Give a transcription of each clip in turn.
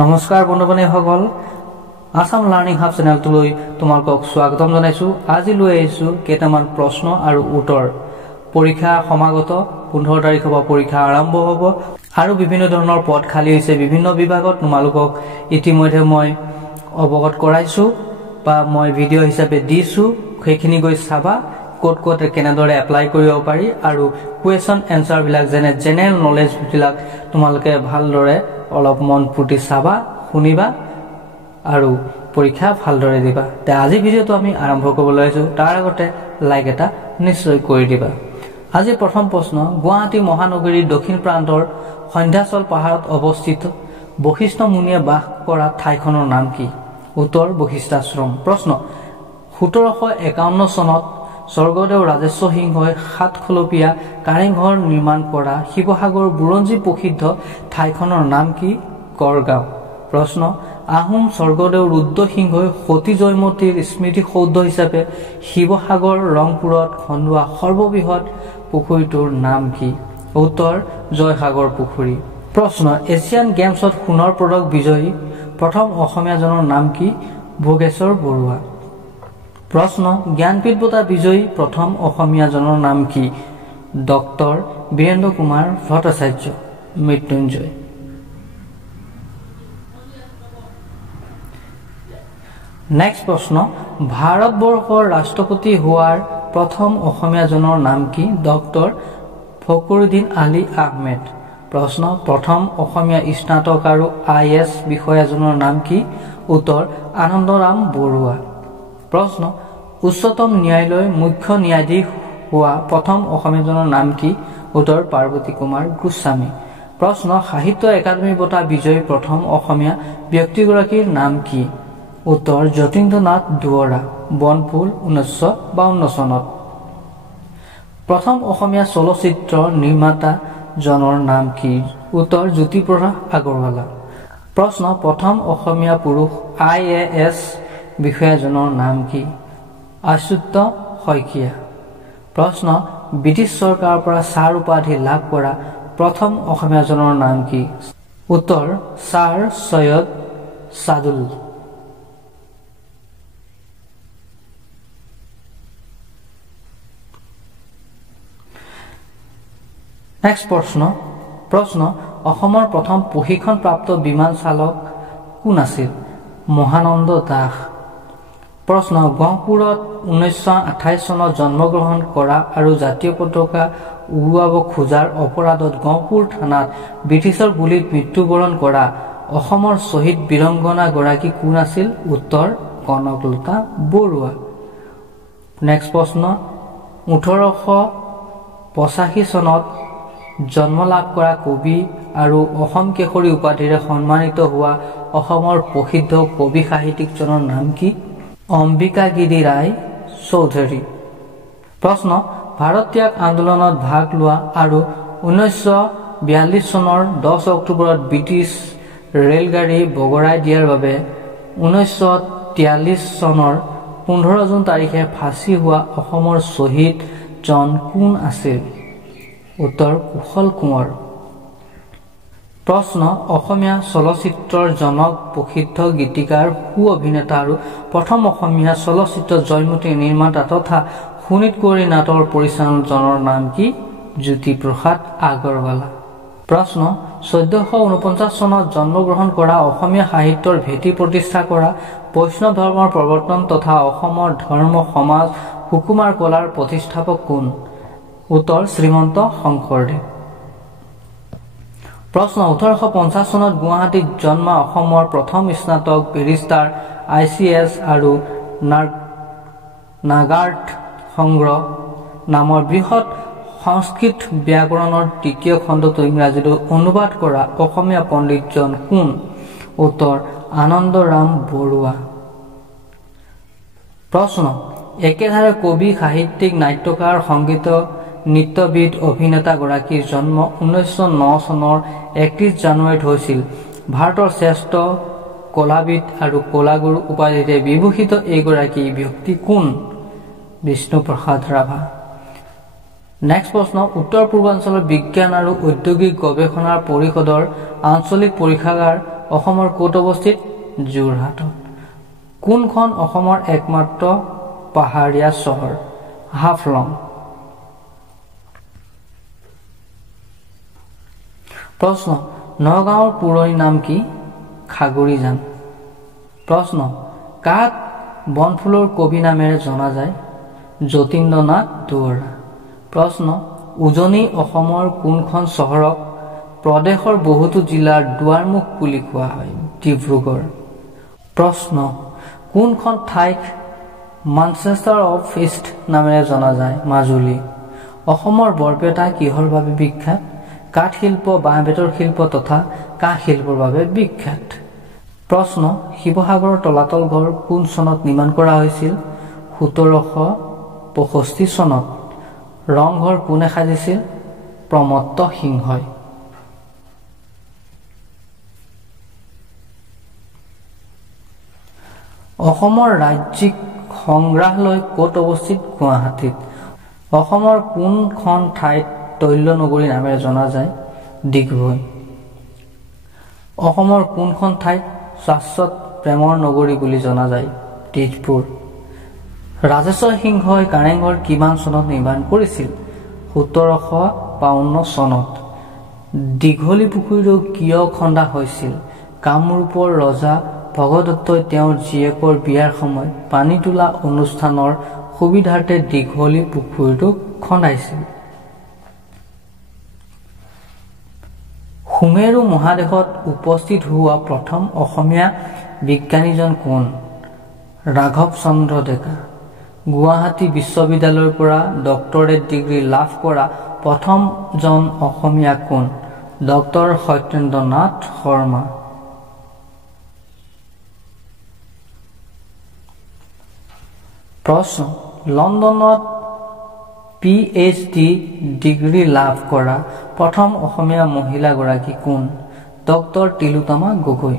নমস্কাৰ বন্ধু-বান্ধৱীসকল, Assam learning hub চেনেলটোলৈ তোমালোকক স্বাগতম জনাইছো। আজি লৈ আহিছো কেইটামান প্ৰশ্ন আৰু উত্তৰ। পৰীক্ষা সমাগত 15 তাৰিখৰ পৰা পৰীক্ষা আৰম্ভ হ'ব আৰু বিভিন্ন ধৰণৰ পদ খালী হৈছে বিভিন্ন বিভাগত। তোমালোকক ইতিমধ্যে মই অৱগত কৰাইছো বা মই ভিডিঅ' হিচাপে দিছো, সেইখিনি গৈ চাবা ক'ত ক'ত কেনেদৰে এপ্লাই কৰিব পাৰি আৰু কুৱেশ্যন এনচাৰবিলাক যেনে জেনেৰেল নলেজবিলাক তোমালোকে ভালদৰে অলপ মন পুতি চাবা, শুনিবা আৰু পৰীক্ষা ভালদৰে দিবা। তে আজি ভিডিঅ'টো আমি আৰম্ভ কৰিবলৈ আহিছোঁ, তাৰ আগতে লাইক এটা নিশ্চয় কৰি দিবা। আজি প্ৰথম প্ৰশ্ন, গুৱাহাটী মহানগৰীৰ দক্ষিণ প্ৰান্তৰ সন্ধ্যাচল পাহাৰত অৱস্থিত বশিষ্ঠ মুনিয়ে বাস কৰা ঠাইখনৰ নাম কি? উত্তৰ বশিষ্ঠাশ্ৰম। প্ৰশ্ন, 1751 চনত স্বৰ্গদেউ ৰাজেশ্বৰ সিংহই 7 খলপীয়া কাৰেংঘৰ নিৰ্মাণ কৰা শিৱসাগৰ বুৰঞ্জী প্ৰসিদ্ধ ঠাইখনৰ নাম কি? গড়গাঁও। প্ৰশ্ন, আহোম স্বৰ্গদেউ ৰুদ্ৰসিংহই সতী জয়মতীৰ স্মৃতি সৌধ হিচাপে শিৱসাগৰ ৰংপুৰত খন্দোৱা সৰ্ববৃহৎ পুখুৰীটোৰ নাম কি? উত্তৰ জয়সাগৰ পুখুৰী। প্ৰশ্ন, এছিয়ান গেমছত সোণৰ পদক বিজয়ী প্ৰথম অসমীয়াজনৰ নাম কি? ভোগেশ্বৰ বৰুৱা। প্ৰশ্ন, জ্ঞানপীঠ বঁটা বিজয়ী প্ৰথম অসমীয়াজনৰ নাম কি? ডক্টৰ বীৰেন্দ্ৰ কুমাৰ ভট্টাচাৰ্য মৃত্যুঞ্জয়। নেক্সট প্ৰশ্ন, ভাৰতবৰ্ষৰ ৰাষ্ট্ৰপতি হোৱাৰ প্ৰথম অসমীয়াজনৰ নাম কি? ডক্টৰ ফখৰুদ্দিন আলী আহমেদ। প্ৰশ্ন, প্ৰথম অসমীয়া স্নাতক আৰু IAS বিষয়াজনৰ নাম কি? উত্তৰ আনন্দৰাম বৰুৱা। প্ৰশ্ন, উচ্চতম ন্যায়ালয়ৰ মুখ্য ন্যায়াধীশ হোৱা প্ৰথম অসমীয়াজনৰ নাম কি? উত্তৰ পাৰ্বতী কুমাৰ গোস্বামী। প্ৰশ্ন, সাহিত্য একাডেমী বঁটা বিজয়ী প্ৰথম অসমীয়া ব্যক্তিগৰাকীৰ নাম কি? উত্তৰ যতীন্দ্ৰনাথ দুৱৰা, বনফুল 1952 চনত। প্ৰথম অসমীয়া চলচ্চিত্ৰ নিৰ্মাতা জনৰ নাম কি? উত্তৰ জ্যোতিপ্ৰসাদ আগৰৱালা। প্ৰশ্ন, প্ৰথম অসমীয়া পুৰুষ IAS বিষয়াজনৰ নাম কি? আচ্যুত শইকীয়া। প্ৰশ্ন, ব্ৰিটিছ চৰকাৰৰ পৰা ছাৰ উপাধি লাভ কৰা প্ৰথম অসমীয়াজনৰ নাম কি? উত্তৰ ছাৰ ছৈয়দ ছাদুল। নেক্সট প্ৰশ্ন, অসমৰ প্ৰথম প্ৰশিক্ষণপ্ৰাপ্ত বিমান চালক কোন আছিল? মহানন্দ দাস। প্ৰশ্ন, গহপুৰত 1928 চনত জন্মগ্ৰহণ কৰা আৰু জাতীয় পতাকা উৰুৱাব খোজাৰ অপৰাধত গহপুৰ থানাত ব্ৰিটিছৰ গুলীত মৃত্যুবৰণ কৰা অসমৰ শ্বহীদ বীৰংগনা গৰাকী কোন আছিল? উত্তৰ কনকলতা বৰুৱা। নেক্সট প্ৰশ্ন, 1885 চনত জন্ম লাভ কৰা কবি আৰু অসম কেশৰী উপাধিৰে সন্মানিত হোৱা অসমৰ প্ৰসিদ্ধ কবি সাহিত্যিকজনৰ নাম কি? অম্বিকাগিৰি ৰায় চৌধুৰী। প্ৰশ্ন, ভাৰত ত্যাগ আন্দোলনত ভাগ লোৱা আৰু 1942 চনৰ 10 অক্টোবৰত ব্ৰিটিছ ৰেলগাড়ী বগৰাই দিয়াৰ বাবে 1943 চনৰ 15 জুন তাৰিখে ফাঁচি হোৱা অসমৰ শ্বহীদ জন কোন আছিল? উত্তৰ কুশল কোঁৱৰ। প্ৰশ্ন, অসমীয়া চলচ্চিত্ৰৰ জনক প্ৰসিদ্ধ গীতিকাৰ সু অভিনেতা আৰু প্ৰথম অসমীয়া চলচ্চিত্ৰ জয়মতীৰ নিৰ্মাতা তথা শোণিত কুঁৱৰী নাটৰ পৰিচালকজনৰ নাম কি? জ্যোতিপ্ৰসাদ আগৰৱালা। প্ৰশ্ন, 1449 চনত জন্মগ্ৰহণ কৰা অসমীয়া সাহিত্যৰ ভেটি প্ৰতিষ্ঠা কৰা বৈষ্ণৱ ধৰ্মৰ প্ৰৱৰ্তন তথা অসমৰ ধৰ্ম সমাজ সুকুমাৰ কলাৰ প্ৰতিষ্ঠাপক কোন? উত্তৰ শ্ৰীমন্ত শংকৰদেৱ। প্ৰশ্ন, 1850 চনত গুৱাহাটীত জন্মা অসমৰ প্ৰথম স্নাতক বেৰিষ্টাৰ ICS আৰু নাগাৰ্থ সংগ্ৰহ নামৰ বৃহৎ সংস্কৃত ব্যাকৰণৰ তৃতীয় খণ্ডটো ইংৰাজীলৈ অনুবাদ কৰা অসমীয়া পণ্ডিতজন কোন? উত্তৰ আনন্দৰাম বৰুৱা। প্ৰশ্ন, একেধাৰে কবি সাহিত্যিক নাট্যকাৰ সংগীত নৃত্যবিদ অভিনেতা গৰাকীৰ জন্ম 1909 চনৰ 31 জানুৱাৰীত হৈছিল। ভাৰতৰ শ্ৰেষ্ঠ কলাবিদ আৰু কলাগুৰু উপাধিৰে বিভূষিত এইগৰাকী ব্যক্তি কোন? বিষ্ণুপ্ৰসাদ ৰাভা। নেক্সট প্ৰশ্ন, উত্তৰ পূৰ্বাঞ্চলৰ বিজ্ঞান আৰু ঔদ্যোগিক গৱেষণা পৰিষদৰ আঞ্চলিক পৰীক্ষাগাৰ অসমৰ ক'ত অৱস্থিত? যোৰহাটত। কোনখন অসমৰ একমাত্ৰ পাহাৰীয়া চহৰ? হাফলং। প্ৰশ্ন, নগাঁৱৰ পুৰণি নাম কি? খাগুৰিজান। প্ৰশ্ন, কাক বনফুলৰ কবি নামেৰে জনা যায়? যতীন্দ্ৰনাথ দুৱৰা। প্ৰশ্ন, উজনি অসমৰ কোনখন চহৰক প্ৰদেশৰ বহুতো জিলাৰ দুৱাৰমুখ বুলি কোৱা হয়? ডিব্ৰুগড়। প্ৰশ্ন, কোনখন ঠাইক মানচেষ্টাৰ অফ ইষ্ট নামেৰে জনা যায়? মাজুলী। অসমৰ বৰপেটা কিহৰ বাবে বিখ্যাত? কাঠ শিল্প, বাঁহ বেতৰ শিল্প তথা কাঁহ শিল্পৰ বাবে বিখ্যাত। প্ৰশ্ন, শিৱসাগৰৰ তলাতল ঘৰ কোন চনত নিৰ্মাণ কৰা হৈছিল? 1765 চনত। ৰংঘৰ কোনে সাজিছিল? প্ৰমত্ত সিংহই। অসমৰ ৰাজ্যিক সংগ্ৰহালয় ক'ত অৱস্থিত? গুৱাহাটীত। অসমৰ কোনখন ঠাইত তৈল নগৰী নামেৰে জনা যায়? ডিগবৈ। অসমৰ কোনখন ঠাইক শাশ্বত প্ৰেমৰ নগৰী বুলি জনা যায়? তেজপুৰ। ৰাজেশ্বৰ সিংহই কাৰেংঘৰ কিমান চনত নিৰ্মাণ কৰিছিল? 1752 চনত। দীঘলী পুখুৰীটো কিয় খন্দা হৈছিল? কামৰূপৰ ৰজা ভগদত্তই তেওঁৰ জীয়েকৰ বিয়াৰ সময়ত পানী তোলা অনুষ্ঠানৰ সুবিধাৰ্থে দীঘলী পুখুৰীটো খন্দাইছিল। সুমেৰু মহাদেশত উপস্থিত হোৱা প্ৰথম অসমীয়া বিজ্ঞানীজন কোন? ৰাঘৱ চন্দ্ৰ ডেকা। গুৱাহাটী বিশ্ববিদ্যালয়ৰ পৰা ডক্টৰেট ডিগ্ৰী লাভ কৰা প্ৰথমজন অসমীয়া কোন? ডক্টৰ সত্যেন্দ্ৰনাথ শৰ্মা। প্ৰশ্ন, লণ্ডনত PhD ডিগ্ৰী লাভ কৰা প্ৰথম অসমীয়া মহিলাগৰাকী কোন? ডক্টৰ তিলোত্তমা গগৈ।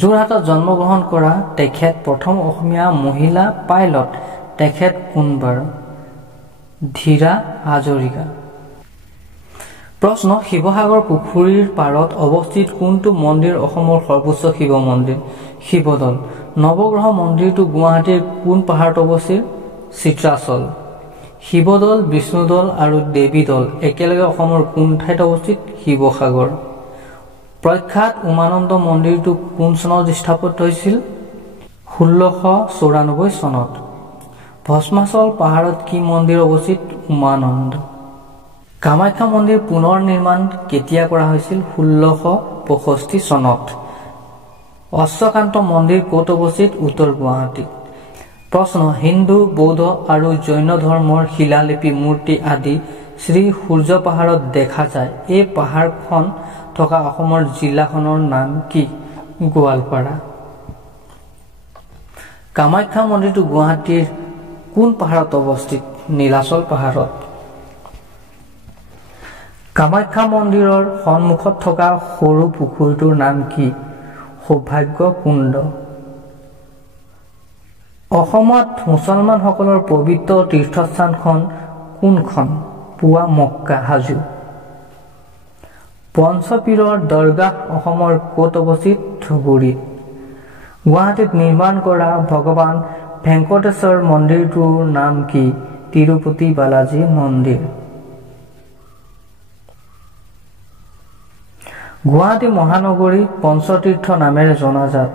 যোৰহাটত জন্মগ্ৰহণ কৰা তেখেত প্ৰথম অসমীয়া মহিলা পাইলট, তেখেত কোন বাৰু? ধীৰা হাজৰিকা। প্ৰশ্ন, শিৱসাগৰ পুখুৰীৰ পাৰত অৱস্থিত কোনটো মন্দিৰ অসমৰ সৰ্বোচ্চ শিৱ মন্দিৰ? শিৱদৌল। নৱগ্ৰহ মন্দিৰটো গুৱাহাটীৰ কোন পাহাৰত অৱস্থিত? চিত্ৰাচল। শিৱদৌল, বিষ্ণুদৌল আৰু দেৱীদৌল একেলগে অসমৰ কোন ঠাইত অৱস্থিত? শিৱসাগৰ। প্ৰখ্যাত উমানন্দ মন্দিৰটো কোন চনত স্থাপত্য হৈছিল? 1694 চনত। ভস্মাচল পাহাৰত কি মন্দিৰ অৱস্থিত? উমানন্দ। কামাখ্যা মন্দিৰ পুনৰ নিৰ্মাণ কেতিয়া কৰা হৈছিল? 1665 চনত। অশ্বকান্ত মন্দিৰ ক'ত অৱস্থিত? উত্তৰ গুৱাহাটীত। প্ৰশ্ন, হিন্দু, বৌদ্ধ আৰু জৈন ধৰ্মৰ শিলালিপি, মূৰ্তি আদি শ্ৰী সূৰ্য পাহাৰত দেখা যায়। এই পাহাৰখন থকা অসমৰ জিলাখনৰ নাম কি? গোৱালপাৰা। কামাখ্যা মন্দিৰটো গুৱাহাটীৰ কোন পাহাৰত অৱস্থিত? নীলাচল পাহাৰত। কামাখ্যা মন্দিৰৰ সন্মুখত থকা সৰু পুখুৰীটোৰ নাম কি? সৌভাগ্য কুণ্ড। অসমত মুছলমানসকলৰ পবিত্ৰ তীৰ্থস্থানখন কোনখন? পুৱা মক্কা, হাজো। পঞ্চপীৰৰ দৰগাহ অসমৰ ক'ত অৱস্থিত? ধুবুৰীত। গুৱাহাটীত নিৰ্মাণ কৰা ভগৱান ভেংকটেশ্বৰ মন্দিৰটোৰ নাম কি? তিৰুপতি বালাজী মন্দিৰ। গুৱাহাটী মহানগৰী পঞ্চতীৰ্থ নামেৰে জনাজাত।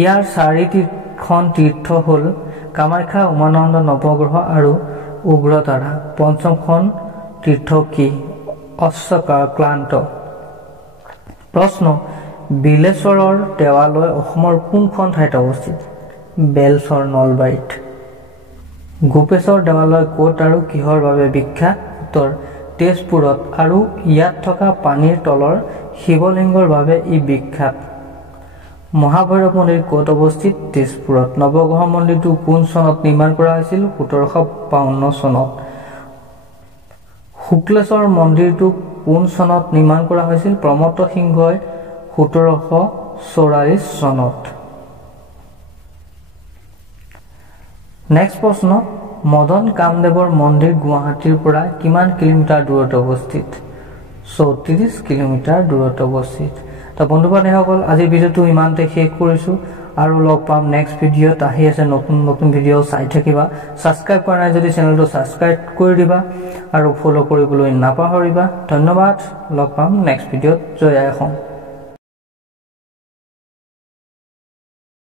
ইয়াৰ 4খন তীৰ্থ হ'ল কামাখ্যা, উমানন্দ, নৱগ্ৰহ আৰু উগ্ৰতাৰা। পঞ্চমখন তীৰ্থ কি? অশ্বক্লান্ত। প্ৰশ্ন, বিলেশ্বৰৰ দেৱালয় অসমৰ কোনখন ঠাইত অৱস্থিত? বেলচৰ, নলবাৰীত। গোপেশ্বৰ দেৱালয় ক'ত আৰু কিহৰ বাবে বিখ্যাত? উত্তৰ তেজপুৰত আৰু ইয়াত থকা পানীৰ তলৰ শিৱলিংগৰ বাবে ই বিখ্যাত। মহাভৈৰৱ মন্দিৰ ক'ত অৱস্থিত? তেজপুৰত। নৱগ্ৰহ মন্দিৰটো কোন চনত নিৰ্মাণ কৰা হৈছিল? 1752 চনত। শুক্লেশ্বৰ মন্দিৰটো কোন চনত নিৰ্মাণ কৰা হৈছিল? প্ৰমত্ত সিংহই 1744 চনত। নেক্সট প্ৰশ্ন, মদন কামদেৱৰ মন্দিৰ গুৱাহাটীৰ পৰা কিমান কিলোমিটাৰ দূৰত অৱস্থিত? 34 কিলোমিটাৰ দূৰত অৱস্থিত। তো বন্ধু বান্ধৱীসকল আজিৰ ভিডিঅ'টো ইমানতে শেষ কৰিছোঁ আৰু লগ পাম নেক্সট ভিডিঅ'ত আহি আছে নতুন ভিডিঅ' চাই থাকিবা সাবস্ক্ৰাইব কৰা নাই যদি চেনেলটো সাবস্ক্ৰাইব কৰি দিবা আৰু ফলো কৰিবলৈ নাপাহৰিবা ধন্যবাদ লগ পাম নেক্সট ভিডিঅ'ত জয় আই অসম